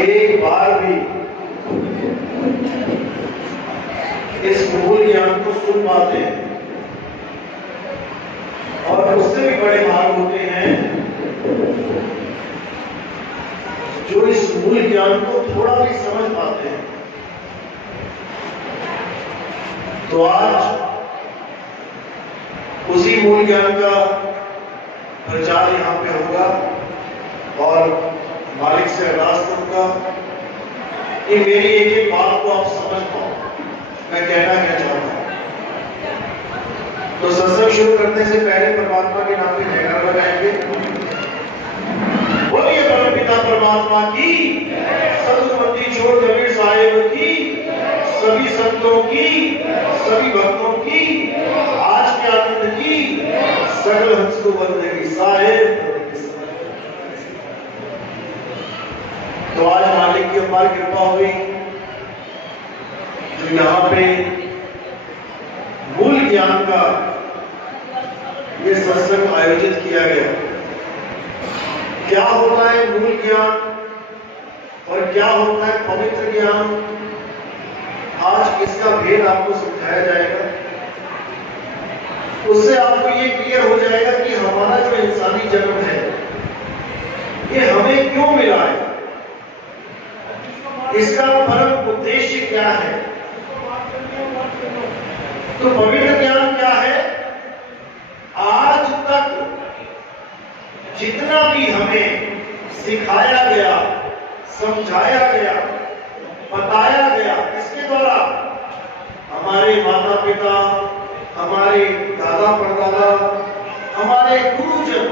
एक बार भी इस मूल ज्ञान को सुन पाते हैं और उससे भी बड़े भाग होते हैं जो इस मूल ज्ञान को थोड़ा भी समझ पाते हैं। तो आज उसी मूल ज्ञान का प्रचार यहां पे होगा और मालिक से अरदास करूंगा कि मेरी एक एक बात को आप समझ पाओ मैं कहना क्या चाहता हूं। तो सत्संग शुरू करने से पहले परमात्मा के नाम पे जयकारा लगाएंगे। बोलिए परमपिता परमात्मा की, सतगुरुमती छोड़ कबीर साहिब की, सभी संतों की, सभी भक्तों की, आज के आनंद की, सकल हंस को बंदे की साहिब। तो आज मालिक की अपार कृपा हुई जो यहाँ पे मूल ज्ञान का ये सत्संग आयोजित किया गया। क्या होता है मूल ज्ञान और क्या होता है पवित्र ज्ञान, आज इसका भेद आपको समझाया जाएगा। उससे आपको ये क्लियर हो जाएगा कि हमारा जो इंसानी जन्म है ये हमें क्यों मिला है, इसका परम उद्देश्य क्या है। तो पवित्र ज्ञान क्या है? आज तक जितना भी हमें सिखाया गया, समझाया गया, बताया गया, इसके द्वारा हमारे माता पिता, हमारे दादा परदादा, हमारे गुरुजन,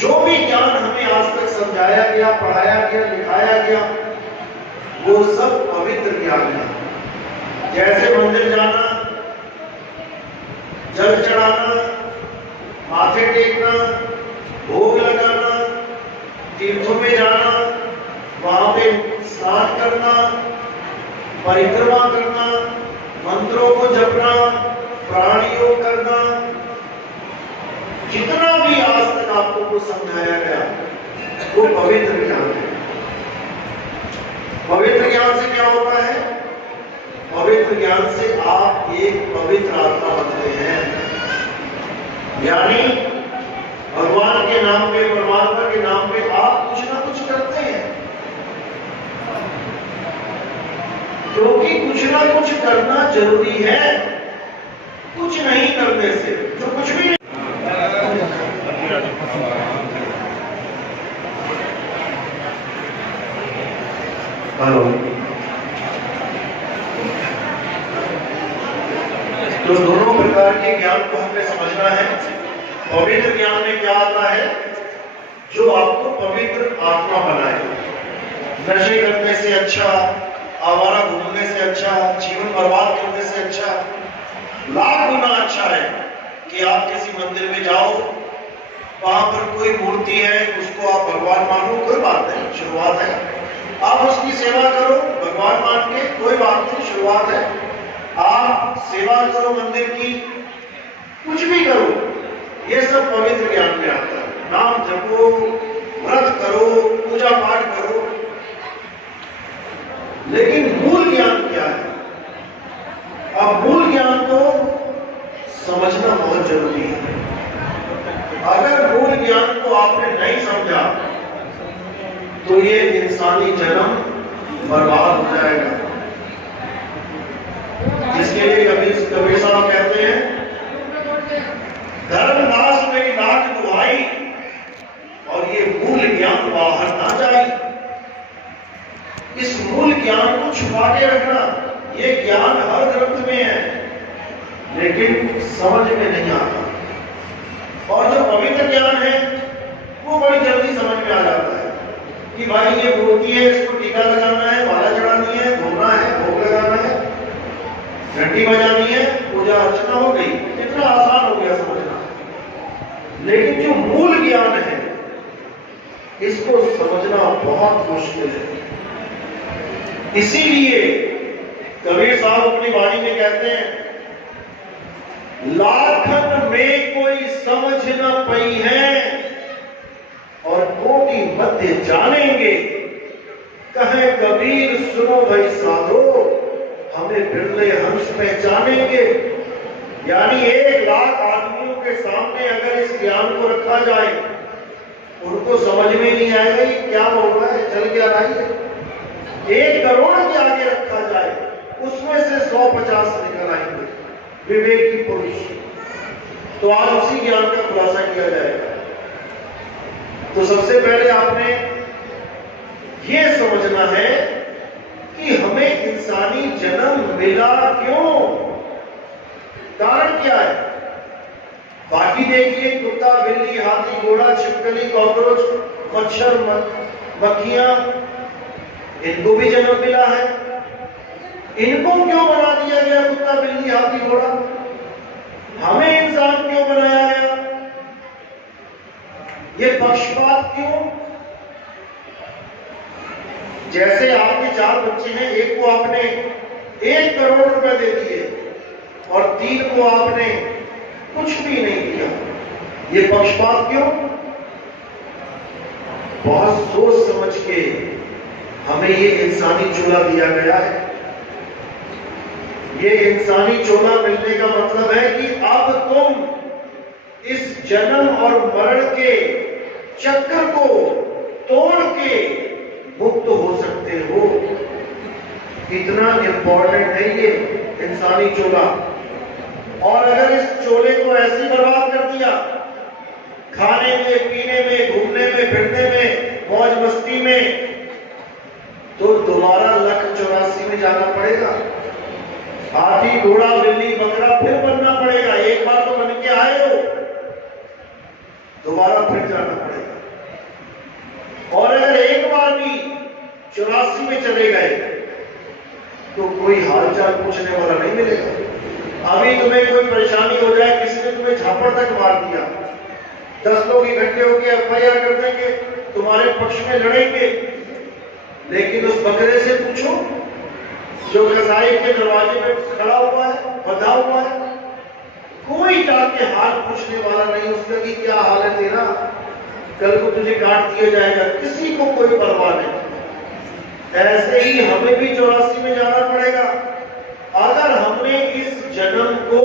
जो भी ज्ञान हमें आज तक समझाया गया, पढ़ाया गया, लिखाया गया, वो सब पवित्र ज्ञान है। जैसे मंदिर जाना, जल चढ़ाना, माथे टेकना, भोग लगाना, तीर्थों में जाना, वहां पे स्नान करना, परिक्रमा करना, मंत्रों को जपना, प्राणायाम करना, जितना भी आज तक आपको कुछ समझाया गया वो पवित्र ज्ञान है। पवित्र ज्ञान से क्या होता है? पवित्र ज्ञान से आप एक पवित्र आत्मा बनते हैं, यानी भगवान के नाम पे, परमात्मा के नाम पे आप कुछ ना कुछ करते हैं, क्योंकि कुछ ना कुछ करना जरूरी है। कुछ नहीं करने से जो कुछ भी हेलो, तो दोनों प्रकार के ज्ञान को हमें समझना है। पवित्र ज्ञान में क्या आता है? जो आपको पवित्र आत्मा बनाए। नशे करने से अच्छा, आवारा घूमने से अच्छा, जीवन बर्बाद करने से अच्छा, लाख गुना अच्छा है कि आप किसी मंदिर में जाओ, वहां पर कोई मूर्ति है, उसको आप भगवान मानो, कोई बात नहीं, शुरुआत है। आप उसकी सेवा करो भगवान मान के, कोई बात नहीं, शुरुआत है। आप सेवा करो मंदिर की, कुछ भी करो, ये सब पवित्र ज्ञान में आता है। नाम जपो, व्रत करो, पूजा पाठ करो, लेकिन मूल ज्ञान क्या है? अब मूल ज्ञान को समझना बहुत जरूरी है। अगर मूल ज्ञान को आपने नहीं समझा तो ये इंसानी जन्म बर्बाद हो जाएगा। जिसके लिए कबीर साहब कहते हैं, धर्मदास मेरी लाख दुहाई और ये मूल ज्ञान बाहर ना जाए। इस मूल ज्ञान को छुपा के रखना, ये ज्ञान हर ग्रंथ में है लेकिन समझ में नहीं आता। और जो पवित्र ज्ञान है वो बड़ी जल्दी समझ में आ जाता है कि भाई ये मूर्ति है, इसको टीका लगाना है, माला चढ़ानी है, धोना है, भोग लगाना है, घंटी बजानी है, पूजा अर्चना हो गई। कितना आसान हो गया समझना। लेकिन जो मूल ज्ञान है इसको समझना बहुत मुश्किल है। इसीलिए कबीर साहब अपनी वाणी में कहते हैं, लाखन में कोई समझ न पई है और कोटि मध्य जानेंगे कहे कबीर सुनो भाई साधो, हमें बिरले हंस पहचानेंगे। यानी 1 लाख आदमियों के सामने अगर इस ज्ञान को रखा जाए, उनको समझ में नहीं आएगा ये क्या बोल रहा है, चल क्या रहा है। 1 करोड़ के आगे रखा जाए, उसमें से 150 निकल आएंगे विवेकी पुरुष। तो आज उसी ज्ञान का खुलासा किया जाएगा। तो सबसे पहले आपने ये समझना है कि हमें इंसानी जन्म मिला क्यों, कारण क्या है। बाकी देखिए, कुत्ता, बिल्ली, हाथी, घोड़ा, छिपकली, कॉकरोच, मच्छर, मक्खियां, इनको भी जन्म मिला है। इनको क्यों बना दिया गया कुत्ता, बिल्ली, हाथी, घोड़ा? हमें इंसान क्यों बनाया गया? ये पक्षपात क्यों? जैसे आपके 4 बच्चे हैं, एक को आपने 1 करोड़ रुपए दे दिए और 3 को आपने कुछ भी नहीं दिया, ये पक्षपात क्यों? बहुत सोच समझ के हमें ये इंसानी चोला दिया गया है। ये इंसानी चोला मिलने का मतलब है कि अब तुम इस जन्म और मरण के चक्र को तोड़ के मुक्त हो सकते हो। इतना इंपॉर्टेंट है ये इंसानी चोला। और अगर इस चोले को ऐसे बर्बाद कर दिया, खाने में, पीने में, घूमने में, फिरने में, मौज मस्ती में, तो दोबारा 1,84 में जाना पड़ेगा। हाथी, घोड़ा, बिल्ली, बकरा फिर बनना पड़ेगा। एक बार तो बन के आए हो, दोबारा फिर जाना पड़ेगा। और अगर एक बार भी 84 में चले गए तो कोई हालचाल पूछने वाला नहीं मिलेगा। अभी तुम्हें कोई परेशानी हो जाए, किसी ने तुम्हें झापड़ तक मार दिया, 10 लोग इकट्ठे होकर FIR कर देंगे, तुम्हारे पक्ष में लड़ेंगे। लेकिन उस बकरे से पूछो जो कसाई के दरवाजे में खड़ा हुआ है, बंधा हुआ है, कोई जाके हाल पूछने वाला नहीं उसका कि क्या हाल है तेरा, कल को तुझे काट दिया जाएगा, किसी को कोई परवाह नहीं। ऐसे ही हमें भी 84 में जाना पड़ेगा। अगर हमने इस जन्म को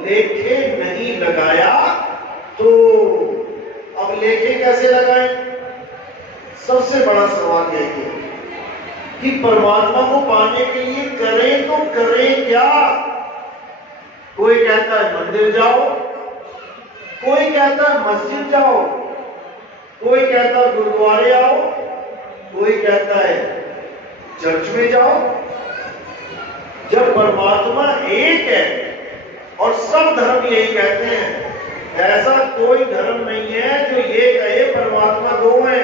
लेखे नहीं लगाया तो अब लेखे कैसे लगाएं? सबसे बड़ा सवाल यही है कि परमात्मा को पाने के लिए करें तो करें क्या। कोई कहता है मंदिर जाओ, कोई कहता है मस्जिद जाओ, कोई कहता है गुरुद्वारे आओ, कोई कहता है चर्च में जाओ। जब परमात्मा एक है और सब धर्म यही कहते हैं, ऐसा कोई धर्म नहीं है जो ये कहे परमात्मा 2 है।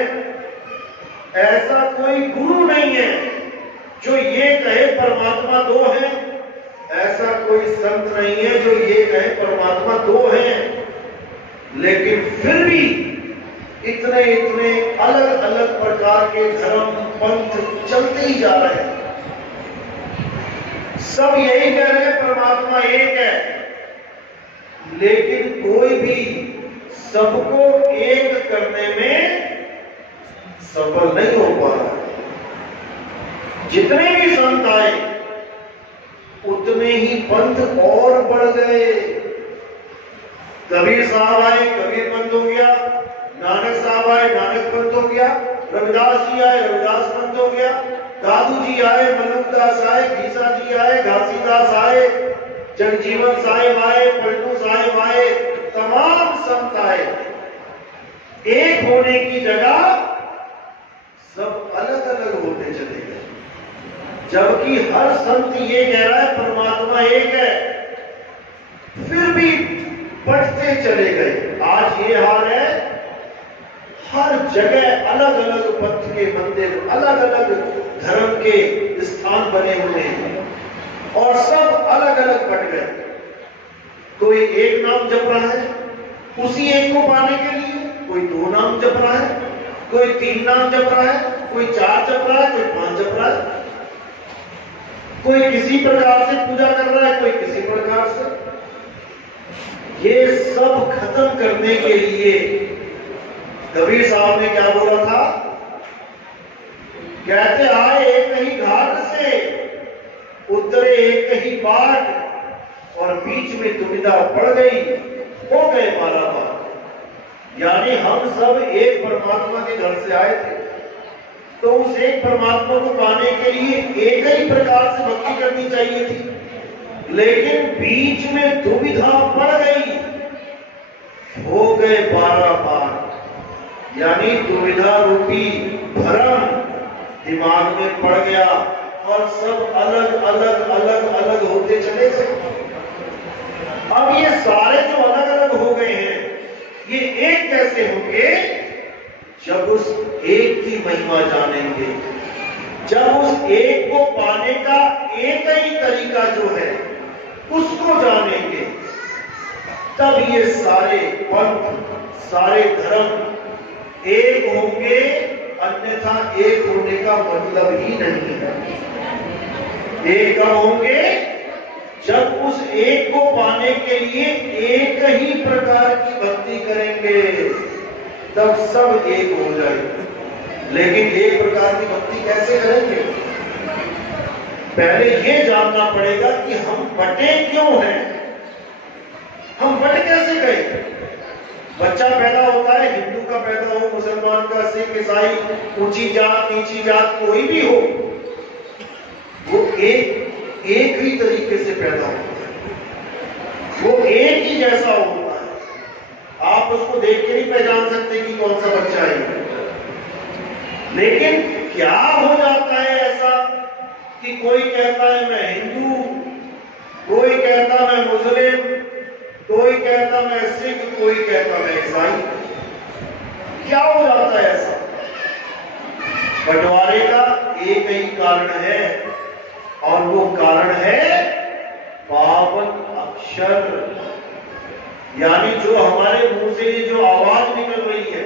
ऐसा कोई गुरु नहीं है जो ये कहे परमात्मा 2 है। ऐसा कोई संत नहीं है जो ये कहे परमात्मा 2 है। लेकिन फिर भी इतने इतने अलग अलग प्रकार के धर्म पंथ चलते ही जा रहे हैं। सब यही कह रहे हैं परमात्मा एक है, लेकिन कोई भी सबको एक करने में सफल नहीं हो पा रहा। जितने भी संत आए उतने ही पंथ और बढ़ गए। कबीर साहब आए, कबीर पंथ हो गया। नानक साहब आए, नानक पंथ हो गया। रविदास जी आए, रविदास पंथ हो गया। दादू जी आए, मनुदास आए, घीसा जी आए, घासीदास आए, जगजीवन साहिब आए, पलटू साहिब आए, तमाम संत आए। एक होने की जगह सब अलग अलग होते चले गए। जबकि हर संत ये कह रहा है परमात्मा एक है, फिर भी बढ़ते चले गए। आज ये हाल है, हर जगह अलग अलग पंथ के मंदिर, अलग अलग धर्म के स्थान बने हुए हैं और सब अलग अलग बट गए। कोई एक नाम जप रहा है उसी एक को पाने के लिए, कोई 2 नाम जप रहा है, कोई 3 नाम जप रहा है, कोई 4 जप रहा है, कोई 5 जप रहा है, कोई किसी प्रकार से पूजा कर रहा है, कोई किसी प्रकार से। ये सब खत्म करने के लिए कबीर साहब ने क्या बोला था कहते आए एक ही घाट से, उतरे एक ही बाट, और बीच में दुविधा पड़ गई, हो गए पारावार। यानी हम सब एक परमात्मा के घर से आए थे, तो उस एक परमात्मा को पाने के लिए एक ही प्रकार से भक्ति करनी चाहिए थी, लेकिन बीच में दुविधा पड़ गई, हो गए पारावार। यानी दुविधा रूपी भ्रम दिमाग में पड़ गया और सब अलग अलग अलग अलग होते चले गए। अब ये सारे जो अलग अलग हो गए हैं, ये एक कैसे होंगे? जब उस एक की महिमा जानेंगे, जब उस एक को पाने का एक ही तरीका जो है उसको जानेंगे, तब ये सारे पंथ, सारे धर्म एक होंगे, अन्यथा एक होने का मतलब ही नहीं है। एक कब होंगे? जब उस एक को पाने के लिए एक ही प्रकार की भक्ति करेंगे, तब सब एक हो जाएगा। लेकिन एक प्रकार की भक्ति कैसे करेंगे? पहले ये जानना पड़ेगा कि हम बटे क्यों हैं, हम बट कैसे गए। बच्चा पैदा होता है, हिंदू का पैदा हो, मुसलमान का, सिख, ईसाई, ऊंची जात नीची जात कोई भी हो, वो एक ही तरीके से पैदा होता है, वो एक ही जैसा होता है। आप उसको देख के नहीं पहचान सकते कि कौन सा बच्चा है। लेकिन क्या हो जाता है ऐसा कि कोई कहता है मैं हिंदू, कोई कहता मैं मुस्लिम, कोई कहता मैं सिख, कोई कहता मैं ईसाई। क्या हो जाता है ऐसा? बंटवारे का एक ही कारण है, और वो कारण है पावन अक्षर। यानी जो हमारे मुंह से जो आवाज निकल रही है,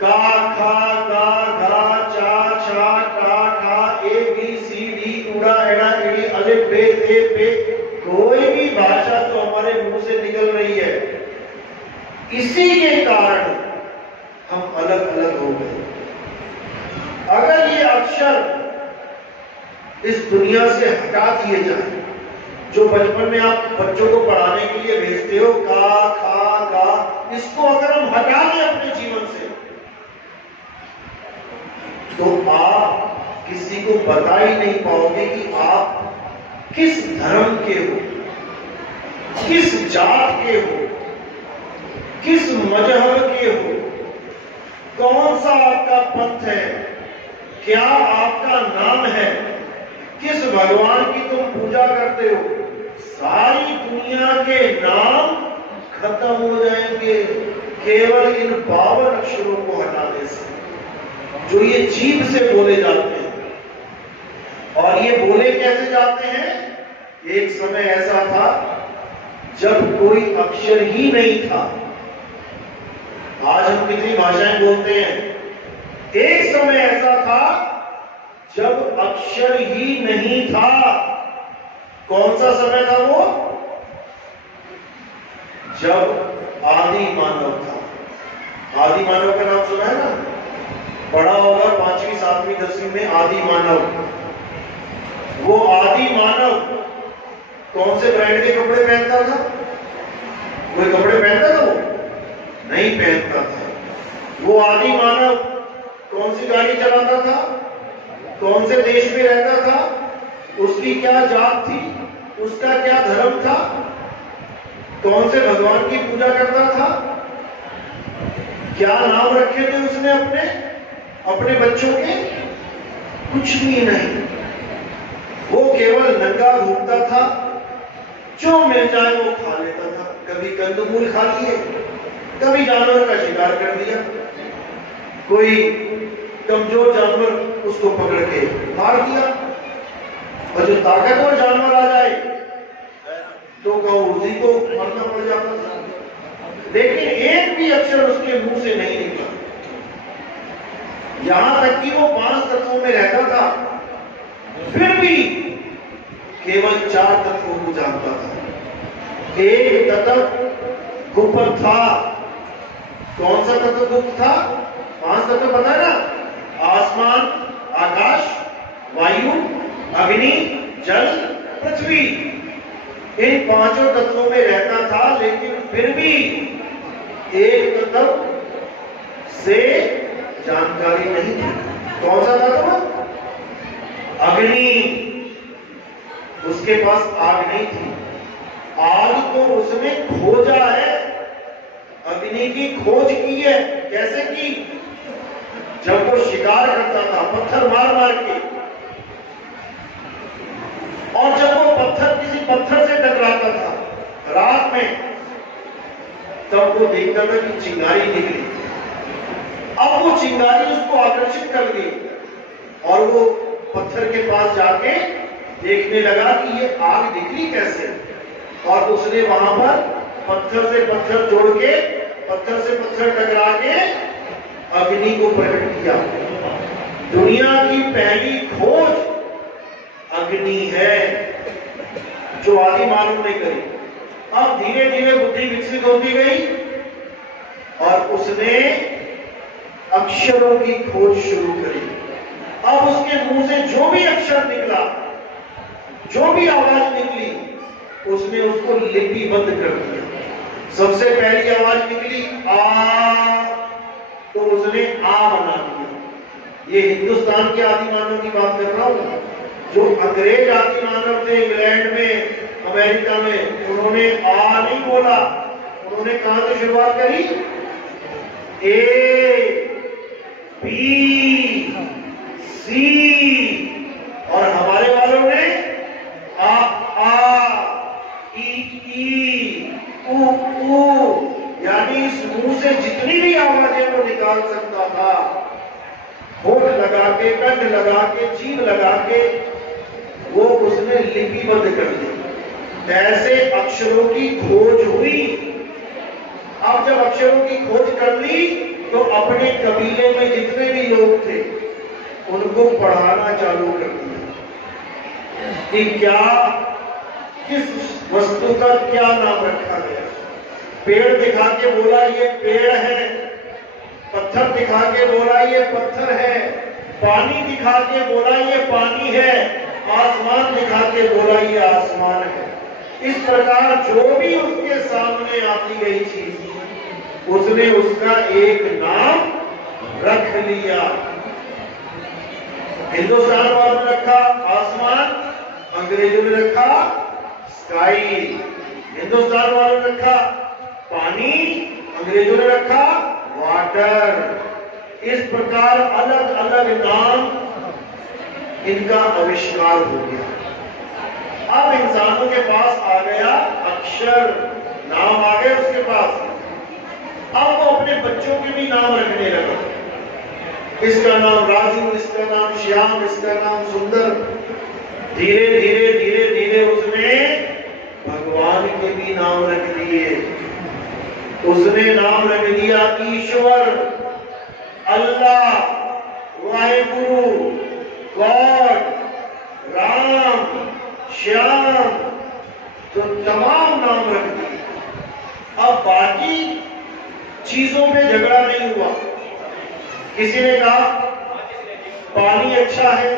का, खा, गा, घा, चा, छा, टा, ठा, ए, बी, सी, डी, उड़ा, एड़ा, एड़ी, अलिफ, बे, ते, पे, कोई भी भाषा तो हमारे मुंह से निकल रही है, इसी के कारण हम अलग अलग हो गए। अगर ये अक्षर इस दुनिया से हटा दिए जाए, जो बचपन में आप बच्चों को पढ़ाने के लिए भेजते हो, का, खा, गा, इसको अगर हम हटा दें अपने जीवन से, तो आप किसी को बता ही नहीं पाओगे कि आप किस धर्म के हो, किस जात के हो, किस मजहब के हो, कौन सा आपका पंथ है, क्या आपका नाम है, किस भगवान की तुम पूजा करते हो। सारी दुनिया के नाम खत्म हो जाएंगे केवल इन 52 अक्षरों को हटाने से, जो ये जीभ से बोले जाते हैं। और ये बोले कैसे जाते हैं? एक समय ऐसा था जब कोई अक्षर ही नहीं था। आज हम कितनी भाषाएं बोलते हैं, एक समय ऐसा था जब अक्षर ही नहीं था। कौन सा समय था वो? जब आदि मानव था। आदि मानव का नाम सुना है ना? पढ़ा होगा 5वीं 7वीं 10वीं में, आदि मानव। वो आदि मानव कौन से ब्रांड के कपड़े पहनता था? कोई कपड़े पहनता था? वो नहीं पहनता था। वो आदि मानव कौन सी गाड़ी चलाता था? कौन से देश में रहता था? उसकी क्या जात थी? उसका क्या धर्म था? कौन से भगवान की पूजा करता था? क्या नाम रखे थे उसने अपने बच्चों के? कुछ भी नहीं। वो केवल नंगा घूमता था, जो मिल जाए वो खा लेता था। कभी कंदमूल खा लिए, कभी जानवर का शिकार कर दिया, कोई कमजोर जानवर उसको पकड़ के मार दिया, और जो ताकतवर जानवर आ जाए तो उसी को मरना पड़ जाता था। लेकिन एक भी अक्षर उसके मुंह से नहीं निकला। यहां तक कि वो 5 तत्वों में रहता था, फिर भी केवल 4 तत्वों को जानता था। एक तत्व गुप्त था। कौन सा तत्व गुप्त था? 5 तत्व पता है ना? आसमान, अग्नि, जल, पृथ्वी, इन पांचों तत्वों में रहता था, लेकिन फिर भी एक तत्व से जानकारी नहीं थी। कौन सा तत्व? अग्नि। उसके पास आग नहीं थी। आग तो उसने खोजा है, अग्नि की खोज की है। कैसे की? जब वो शिकार करता था पत्थर मार मार के, और जब वो पत्थर किसी पत्थर से टकराता था रात में, तब वो देखता था कि चिंगारी निकली। अब वो चिंगारी उसको आकर्षित कर दी और वो पत्थर के पास जाके देखने लगा कि ये आग निकली कैसे, और उसने वहां पर पत्थर से पत्थर जोड़ के, पत्थर से पत्थर टकरा के अग्नि को प्रकट किया। दुनिया की पहली खोज अग्नि है, जो आदि मानव ने करी। अब धीरे धीरे बुद्धि विकसित होती गई और उसने अक्षरों की खोज शुरू करी। अब उसके मुंह से जो भी अक्षर निकला, जो भी आवाज निकली, उसने उसको लिपिबद्ध कर दिया। सबसे पहली आवाज निकली आ, तो उसने आ बना दिया। ये हिंदुस्तान के आदि मानव की बात कर रहा हूं। जो अंग्रेज आदि मानव थे इंग्लैंड में, अमेरिका में, उन्होंने आ नहीं बोला। उन्होंने कहां से शुरुआत करी? ए, बी, सी, और हमारे वालों ने आ, ई, उ, यानी इस मुंह से जितनी भी आवाजें वो निकाल सकता था, होठ लगा के, कंठ लगा के, जीभ लगा के, वो उसने लिपिबद्ध कर दी। ऐसे अक्षरों की खोज हुई। अब जब अक्षरों की खोज कर ली तो अपने कबीले में जितने भी लोग थे उनको पढ़ाना चालू कर दिया कि क्या, किस वस्तु का क्या नाम रखा गया। पेड़ दिखा के बोला ये पेड़ है, पत्थर दिखा के बोला ये पत्थर है, पानी दिखा के बोला ये पानी है, आसमान दिखा के बोला ये आसमान है। इस प्रकार जो भी उसके सामने आती गई चीज, उसने उसका एक नाम रख लिया। हिंदुस्तान वालों ने रखा आसमान, अंग्रेजों ने रखा स्काई। हिंदुस्तान वालों ने रखा पानी, अंग्रेजों ने रखा वाटर। इस प्रकार अलग अलग नाम इनका आविष्कार हो गया। अब इंसानों के पास आ गया अक्षर, नाम आ गए उसके पास। अब वो अपने बच्चों के भी नाम रखने लगा। इसका नाम राजू, इसका नाम श्याम, इसका नाम सुंदर। धीरे धीरे धीरे धीरे उसने भगवान के भी नाम रख दिए। उसने नाम रख दिया ईश्वर, अल्लाह, वाहेगुरु, गॉड, राम, श्याम, तो तमाम नाम रख दिए। अब बाकी चीजों पे झगड़ा नहीं हुआ। किसी ने कहा पानी अच्छा है,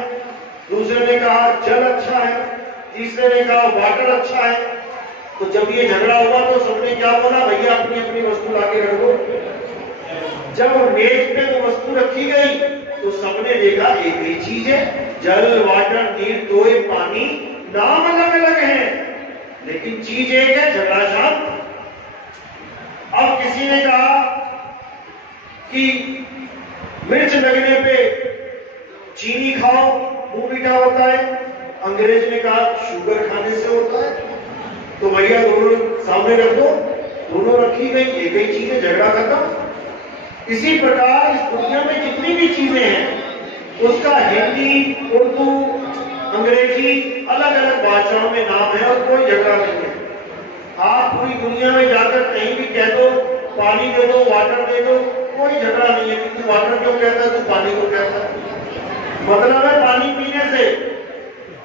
दूसरे ने कहा जल अच्छा है, तीसरे ने कहा वाटर अच्छा है। तो जब ये झगड़ा हुआ तो सबने क्या बोला, भैया अपनी अपनी वस्तु लाके रखो। जब मेज पे वो वस्तु रखी गई तो सबने देखा एक ही चीज है, जल, वाटर, नीर, दो पानी, नाम अलग अलग हैं लेकिन चीज एक है, झगड़ा शांत। अब किसी ने कहा कि मिर्च लगने पे चीनी खाओ, मुंह मीठा होता है। अंग्रेज ने कहा शुगर खाने से होता है। तो भैया दोनों सामने रख दो, दोनों रखी गई, एक ही चीज है, झगड़ा खत्म। इसी प्रकार इस दुनिया में जितनी भी चीजें हैं उसका हिंदी, उर्दू, अंग्रेजी अलग अलग भाषाओं में नाम है और कोई झगड़ा नहीं है। आप पूरी दुनिया में जाकर कहीं भी कह दो पानी दे दो, वाटर दे दो, कोई झगड़ा नहीं है कि तू वाटर क्यों कहता है, तू पानी को कहता है। मतलब है पानी पीने से।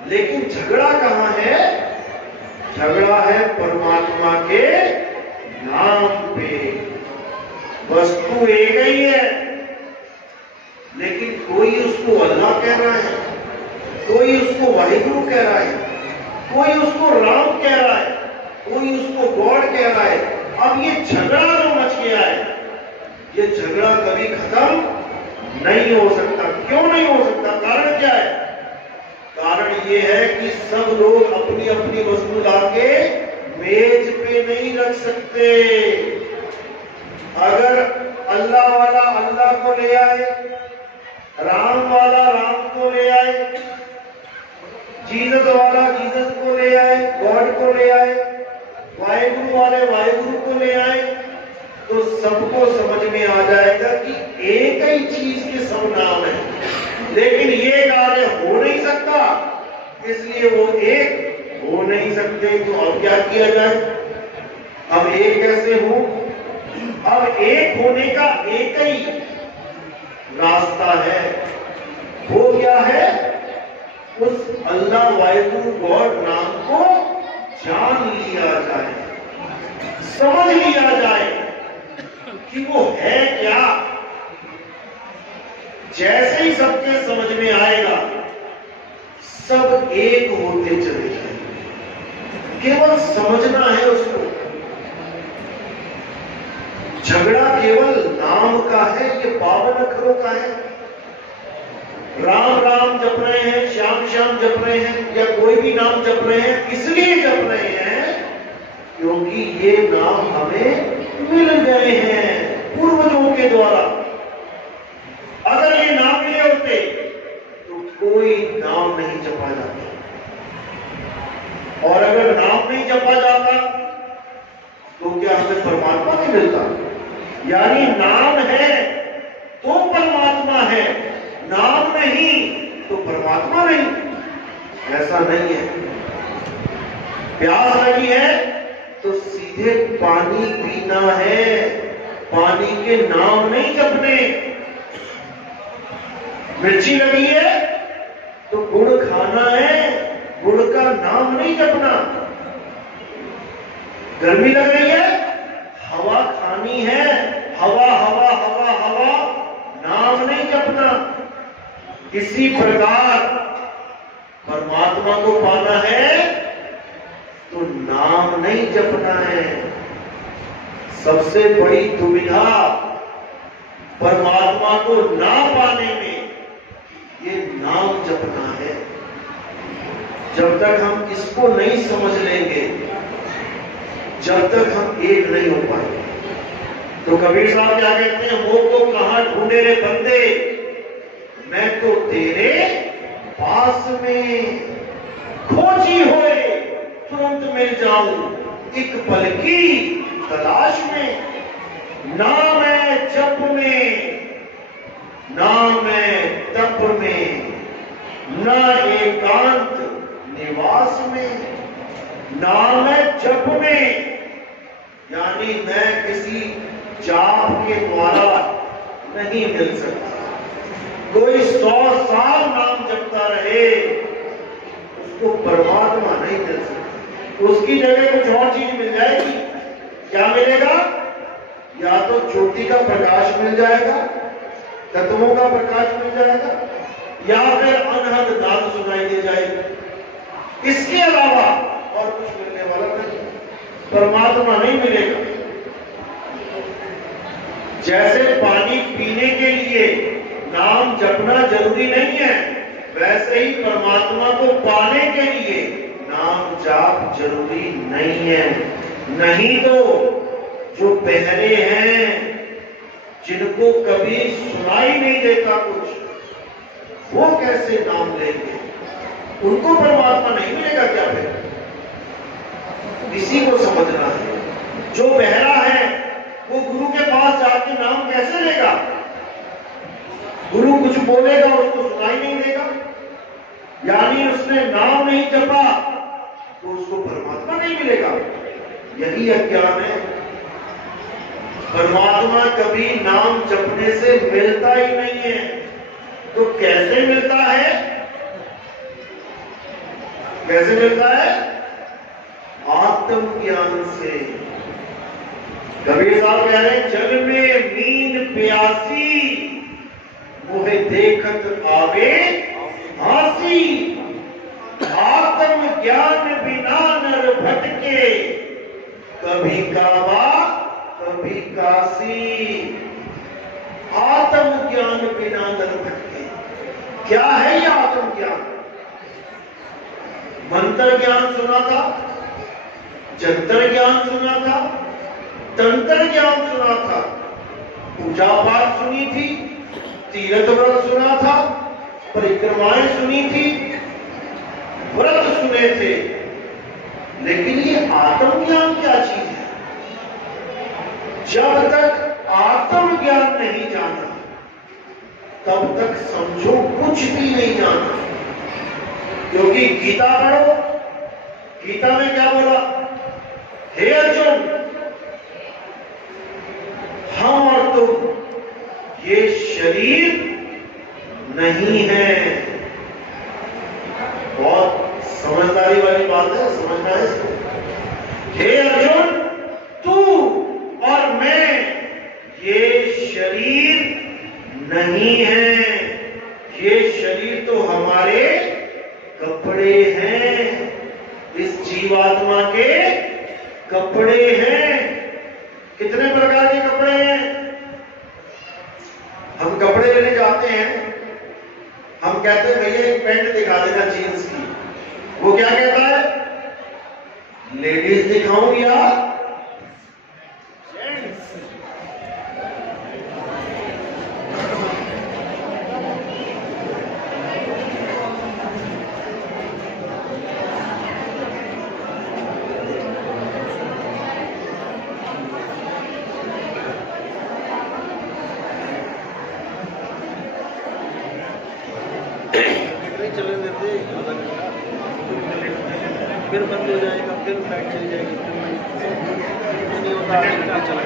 लेकिन झगड़ा कहां है? झगड़ा है परमात्मा के नाम पे। वस्तु एक ही है लेकिन कोई उसको अल्लाह कह रहा है, कोई उसको वाहिगुरु कह रहा है, कोई उसको राम कह रहा है, कोई उसको गॉड कह रहा है। अब ये झगड़ा जो मच गया है, ये झगड़ा कभी खत्म नहीं हो सकता। क्यों नहीं हो सकता? कारण क्या है? कारण ये है कि सब लोग अपनी अपनी वस्तु लाके मेज पे नहीं रख सकते। अगर अल्लाह वाला अल्लाह को ले आए, राम वाला राम को ले आए, जीसस वाला जीसस को ले आए, गॉड को ले आए, वाहिगुरु वाले वाहिगुरु को ले आए, तो सबको समझ में आ जाएगा कि एक ही चीज के सब नाम है। लेकिन ये कार्य हो नहीं सकता, इसलिए वो एक हो नहीं सकते। तो अब क्या किया जाए? अब एक कैसे हो? अब एक होने का एक ही रास्ता है। वो क्या है? उस अल्लाह वाहिगुरु गॉड नाम को जान लिया जाए, समझ लिया जाए कि वो है क्या। जैसे ही सबके समझ में आएगा, सब एक होते चले जाएंगे। केवल समझना है उसको। झगड़ा केवल नाम का है, ये 52 अक्षरों का है। राम राम जप रहे हैं, श्याम श्याम जप रहे हैं, या कोई भी नाम जप रहे हैं, इसलिए जप रहे हैं क्योंकि ये नाम हमें मिल गए हैं पूर्वजों के द्वारा। अगर ये नाम मिले होते तो कोई नाम नहीं जपा जाता, और अगर नाम नहीं जपा जाता तो क्या हमें परमात्मा नहीं मिलता? यानी नाम है तो परमात्मा है, नाम नहीं तो परमात्मा नहीं। ऐसा नहीं है। प्यास लगी है तो सीधे पानी पीना है, पानी के नाम नहीं जपने। मिर्ची लगी है तो गुड़ खाना है, गुड़ का नाम नहीं जपना। गर्मी लग रही है, हवा खानी है, हवा हवा हवा हवा, नाम नहीं जपना। इसी प्रकार परमात्मा को पाना है तो नाम नहीं जपना है। सबसे बड़ी दुविधा परमात्मा को ना पाने में ये नाम जपना है। जब तक हम इसको नहीं समझ लेंगे, जब तक हम एक नहीं हो पाएंगे। तो कबीर साहब क्या कहते हैं? वो तो कहां ढूंढे रे बंदे, मैं तो तेरे पास में खोजी होए तुरंत मिल जाऊं, एक पल की तलाश में। ना मैं जप में, ना मैं तप में, ना एकांत निवास में, ना मैं जप में, यानी मैं किसी जाप के द्वारा नहीं मिल सकता। कोई 100 साल नाम जपता रहे, उसको परमात्मा नहीं मिल सकता। उसकी जगह कुछ और चीज मिल जाएगी। क्या मिलेगा? या तो ज्योति का प्रकाश मिल जाएगा, तत्वों का प्रकाश मिल जाएगा, या फिर अनहद नाद सुनाई दे जाएगी। इसके अलावा और कुछ मिलने वाला नहीं, परमात्मा नहीं मिलेगा। जैसे पानी पीने के लिए नाम जपना जरूरी नहीं है, वैसे ही परमात्मा को पाने के लिए नाम जाप जरूरी नहीं है। नहीं तो जो बहरे हैं, जिनको कभी सुनाई नहीं देता कुछ, वो कैसे नाम लेंगे? उनको परमात्मा नहीं मिलेगा क्या? फिर इसी को समझना है। जो बहरा है वो गुरु के पास जाके नाम कैसे लेगा? गुरु कुछ बोलेगा, उसको सुनाई नहीं देगा, यानी उसने नाम नहीं जपा तो उसको परमात्मा नहीं मिलेगा। यही अज्ञान है। परमात्मा कभी नाम जपने से मिलता ही नहीं है। तो कैसे मिलता है? कैसे मिलता है? आत्मज्ञान से। कबीर साहब कह रहे हैं, जग में मीन प्यासी, मुझे देखत आवे हासी। ज्ञान बिना नर भटके, कभी काबा कभी काशी। आत्म ज्ञान बिना नर भटके। क्या है ये आत्म ज्ञान? मंत्र ज्ञान सुना था, जंतर ज्ञान सुना था, तंत्र ज्ञान सुना था, पूजा पाठ सुनी थी, तीर्थ व्रत सुना था, परिक्रमाएं सुनी थी, व्रत सुने थे, लेकिन ये आत्म ज्ञान क्या चीज है? जब तक आत्म ज्ञान नहीं जाना तब तक समझो कुछ भी नहीं जाना। क्योंकि गीता पढ़ो, गीता में क्या बोला? हे अर्जुन, हम और तुम ये शरीर नहीं है। बहुत समझदारी वाली बात है, समझना है इसको। हे अर्जुन, तू और मैं ये शरीर नहीं है। ये शरीर तो हमारे कपड़े हैं, इस जीवात्मा के कपड़े हैं। कितने प्रकार के कपड़े हैं? हम कपड़े लेने जाते हैं, हम कहते हैं भैया एक पैंट दिखा देना जीन्स की। वो क्या कहता है? लेडीज दिखाऊं या जेंट्स? चले देते आधा घंटा, फिर बंद हो जाएगा, फिर लाइट चली जाएगी, फिर नहीं होता, आगे चला